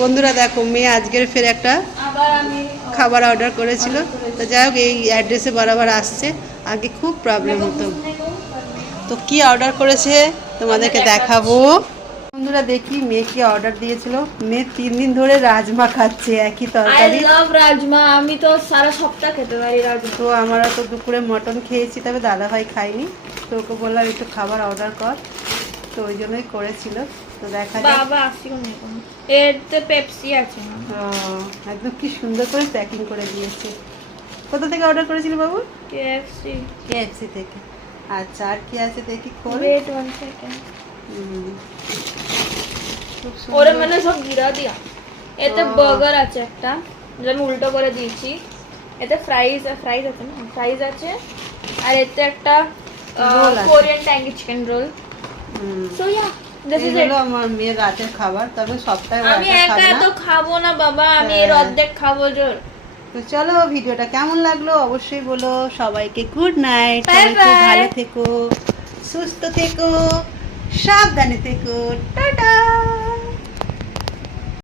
বন্ধুরা দেখো, মেয়ে আজকের ফের একটা খাবার অর্ডার করেছিল। তো যাই হোক, এই অ্যাড্রেসে বরাবর আসছে। আগে খুব প্রবলেম হতো। তো কি অর্ডার করেছে তোমাদেরকে দেখাবো। বন্ধুরা দেখি মেয়ে কি অর্ডার দিয়েছিল। মেয়ে 3 দিন ধরে রাজমা খাচ্ছে, একই তরকারি। আই লাভ রাজমা, আমি তো সারা সপ্তাহ খেতে পারি রাজমা। তো আমরা তো দুপুরে মটন খেয়েছি, তবে দাদাভাই খাইনি। তো ওকে বললাম একটু খাবার অর্ডার কর, তো ওই জন্যই করেছিল। তো দেখা যাক। বাবা আসিও না, এতে পেপসি আছে না। একদম কি সুন্দর করে প্যাকিং করে দিয়েছে। কোথা থেকে অর্ডার করেছিল বাবু? কেএফসি। কেএফসি থেকে। আচ্ছা, আর কি আছে দেখি, খোল। Wait 1 second. খুব ওরে সুন্দর। মানে সব গিরা দিয়া। এতে বার্গার আছে একটা, যেটা আমি উল্টো করে দিয়েছি। এতে ফ্রাইজ আছে না, ফ্রাইজ আছে। আর এতে একটা রোল আছে। Korean tangy chicken roll. So yeah, this এই ইজ হলো ইট। আমার মেয়ের রাতের খাবার, তবে সপ্তাহে ও আমি একটা একা খাবে তো না। খাবো না বাবা, আমি এর হ্যাঁ। অর্ধেক খাবো জোর। তো চলো, ভিডিওটা কেমন লাগলো অবশ্যই বলো। সবাইকে গুড নাইট। Bye সবাই খুব bye. ভালো থেকো, সুস্থ থেকো, সাবধানে থেকো। টাটা।